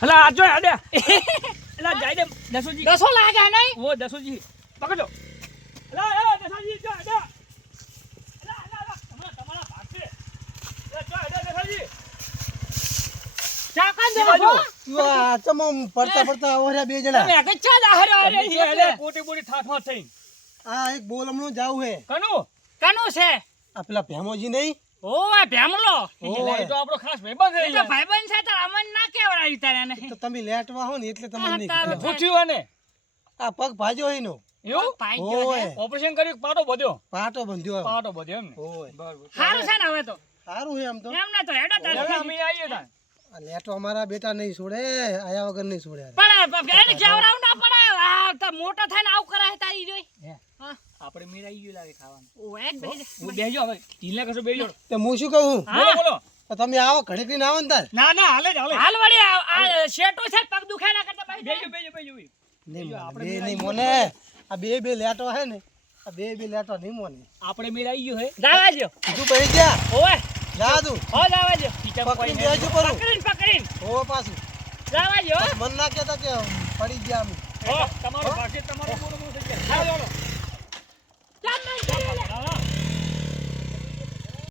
હલા આ જો આડે એલા જાય દે દસોજી દસો લાગે નહીં ઓ દસોજી પકડો હલા એ દસોજી જો આડે હલા તમારા ભાગ છે એ જો આડે દસોજી ચાકન દે વાહ ચમમ પડતા પડતા ઓર્યા બે જણા તમે કચ્છા દાહરો અરે એટલે પોટી પોટી ઠાઠમાં થઈ આ એક બોલમણું જાવું હે કનું છે આ પેલા ભેમોજી નહીં ઓ આ ભેમલો એટલે એ તો આપણો ખાસ ભાઈબંધ છે એ તો ભાઈબંધ છે તાર અમન ના કેવડાવી તારે ને તો તમે લેટવા હો ને એટલે તમને નહીં તારું ખબર. પૂછ્યું આને આ પગ ભાજ્યો એનો એવું પાઈ ગયો ઓય છે ઓપરેશન કર્યું કે પાટો બધ્યો પાટો બંધ્યો પાટો બધ્યો એમ ને ઓય બરાબર હારું છે ને હવે તો સારું હે આમ તો એમને તો હેડો તાર હવે અમે આવીએ તા આ લેટવા મારા બેટા નહીં છોડે આયા વગર નહીં છોડે પણ એને કેવડાવ ના પડે આ તો મોટો થઈને આવ કરાય તારી જોઈ હા આપણે મેરાઈ ગયું લાગે ખાવાનું ઓ એક બેહી હું બેહજો હવે ઢીલા કશો બેહજો તે હું શું કહું બોલો બોલો તો તમે આવો ઘડીક લઈને આવો ને તાર ના ના હાલે જ હાલે હાલ વળી આ શેટો છે પગ દુખાય ના કરતા બેહી બેહજો બેહજો બેહજો નહીં મોને, બે નહીં મોને આ બે લેટો હે ને આ બે લેટો નહીં મોને આપણે મેરાઈ ગયું હે જાવા જો તું બેસી જા ઓય જા તું હો જાવા જો પકડીને બેસજો પરું પકડીને હો પાછું જાવા જો મન ના કહેતા કે પડી ગયા અમે તમારો ભાષે તમારો બોલો બોલો થઈ ગયા હાલો